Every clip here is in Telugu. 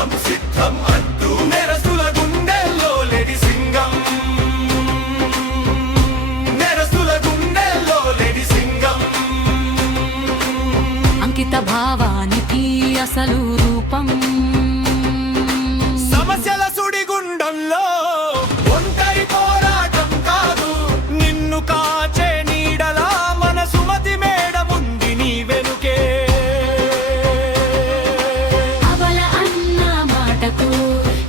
సిద్ధం సిద్ధం అంటూ నేరస్తుల గుండెల్లో లేడి సింగం, నేరస్తుల గుండెల్లో లేడి సింగం. అంకిత భావానికి అసలు రూపం, సమస్యల సుడిగుండంలో ఒంటరి పోరాటం కాదు, నిన్ను కాచే నీడలా మన సుమతి మేడముంది నీ వెనుకే. అవల అన్న మాటకు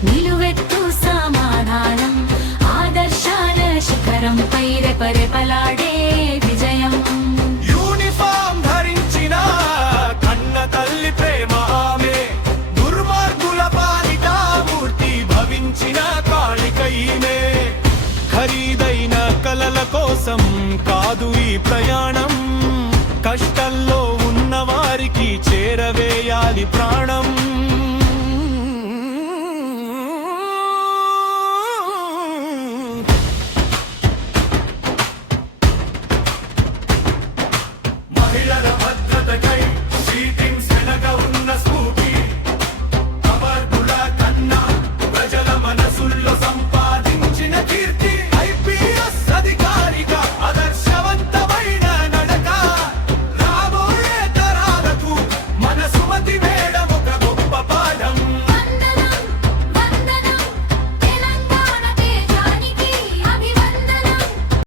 నిలువెత్తు సమాధానం, ఆదర్శాల శిఖరంపై రెపరెపలాడే విజయం. యూనిఫామ్ ధరించిన కన్న తల్లి ప్రేమ ఆమె, దుర్మార్గుల పాలిట మూర్తి భవించిన కాళిక ఈమె. ఖరీదైన కలల కోసం కాదు ఈ ప్రయాణం, కష్టంలో ఉన్న వారికి చేరవేయాలి ప్రాణం.